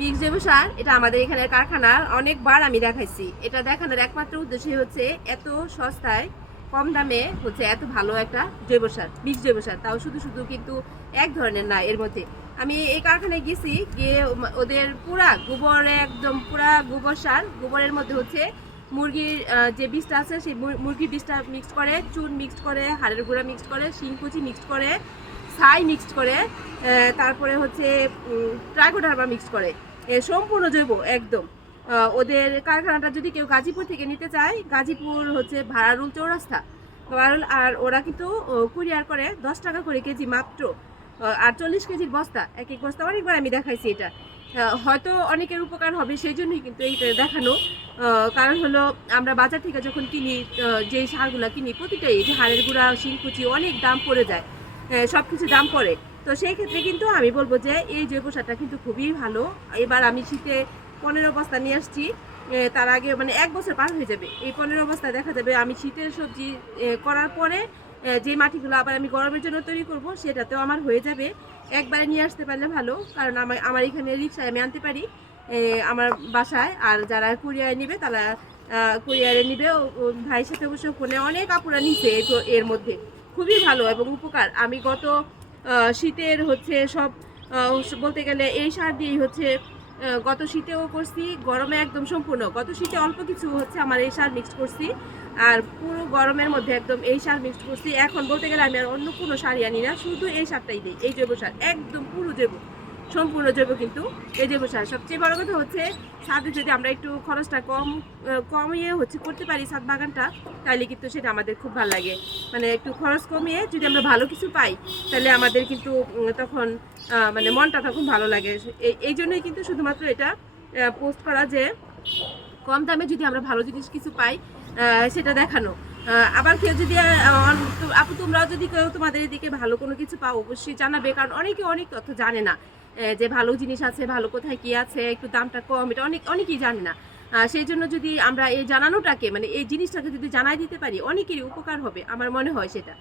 Mix জৈব সার এটা আমাদের এখানের কারখানার অনেকবার আমি দেখাইছি। এটা দেখানোর একমাত্র উদ্দেশ্যই হচ্ছে এত সস্তায় কম দামে হচ্ছে এত ভালো একটা জৈব সার, মিক্স জৈব সার, তাও শুধু শুধু কিন্তু এক ধরনের না। এর মধ্যে আমি এই কারখানায় গেছি, গিয়ে ওদের পুরা গোবর, একদম পুরা গোবর সার, গোবরের মধ্যে হচ্ছে মুরগির যে বীজটা আছে সেই মুরগির বীজটা মিক্সড করে, চুন মিক্সড করে, হাড়ের গুঁড়া মিক্সড করে, শিংকুচি মিক্সড করে, ছাই মিক্সড করে, তারপরে হচ্ছে ট্রাইকোডার্মা মিক্সড করে, সম্পূর্ণ জৈব একদম। ওদের কারখানাটা যদি কেউ গাজীপুর থেকে নিতে চায়, গাজীপুর হচ্ছে ভাড়ারুল চৌরাস্তা ভাড়ারুল, আর ওরা কিন্তু কুরিয়ার করে 10 টাকা করে কেজি মাত্র। আর 40 কেজির বস্তা, এক এক বস্তা অনেকবার আমি দেখাইছি। এটা হয়তো অনেকের উপকার হবে, সেই জন্যই কিন্তু এইটা দেখানো। কারণ হলো আমরা বাজার থেকে যখন কিনি, যেই সারগুলো কিনি প্রতিটাই যে হাড়ের গুঁড়া, শিংকুচি অনেক দাম পড়ে যায়, সব কিছু দাম পড়ে। তো সেই ক্ষেত্রে কিন্তু আমি বলবো যে এই জৈব সারটা কিন্তু খুবই ভালো। এবার আমি শীতে 15 বস্তা নিয়ে আসছি। তার আগে মানে 1 বছর পার হয়ে যাবে, এই 15 বস্তা দেখা যাবে আমি শীতের সবজি করার পরে যে মাটিগুলো আবার আমি গরমের জন্য তৈরি করব সেটাতেও আমার হয়ে যাবে। একবারে নিয়ে আসতে পারলে ভালো, কারণ আমার এখানে রিক্সায় আমি আনতে পারি আমার বাসায়। আর যারা কুরিয়ারে নিবে তারা কুরিয়ারে নিবে। ভাইয়ের সাথে অবশ্য ফোনে অনেক আপুরা নিছে, এর মধ্যে খুবই ভালো এবং উপকার। আমি গত শীতের হচ্ছে সব বলতে গেলে এই সার দিয়েই হচ্ছে গত শীতেও করছি, গরমে একদম সম্পূর্ণ। গত শীতে অল্প কিছু হচ্ছে আমার এই সার মিক্সড করছি, আর পুরো গরমের মধ্যে একদম এই সার মিক্সড করছি। এখন বলতে গেলে আমি আর অন্য কোনো সারই আনি না, শুধু এই সারটাই দিই, এই জৈব সার, একদম পুরো জৈব, সম্পূর্ণ জৈব কিন্তু এই জৈব সার। সবচেয়ে বড় কথা হচ্ছে ছাদে যদি আমরা একটু খরচটা কমিয়ে হচ্ছে করতে পারি ছাদ বাগানটা, তাহলে কিন্তু সেটা আমাদের খুব ভালো লাগে। মানে একটু খরচ কমিয়ে যদি আমরা ভালো কিছু পাই, তাহলে আমাদের কিন্তু তখন মানে মনটা তখন ভালো লাগে। এই জন্যই কিন্তু শুধুমাত্র এটা পোস্ট করা যে কম দামে যদি আমরা ভালো জিনিস কিছু পাই, সেটা দেখানো। আবার কেউ যদি আপু তোমরাও যদি কেউ তোমাদের এদিকে ভালো কোনো কিছু পাও অবশ্যই জানাবে, কারণ অনেকে অনেক তথ্য জানে না যে ভালো জিনিস আছে, ভালো কোথায় কি আছে, একটু দামটা কম, এটা অনেকেই জানে না। সেই জন্য যদি আমরা এই জানানোটাকে মানে এই জিনিসটাকে যদি জানাই দিতে পারি, অনেকেরই উপকার হবে আমার মনে হয় সেটা।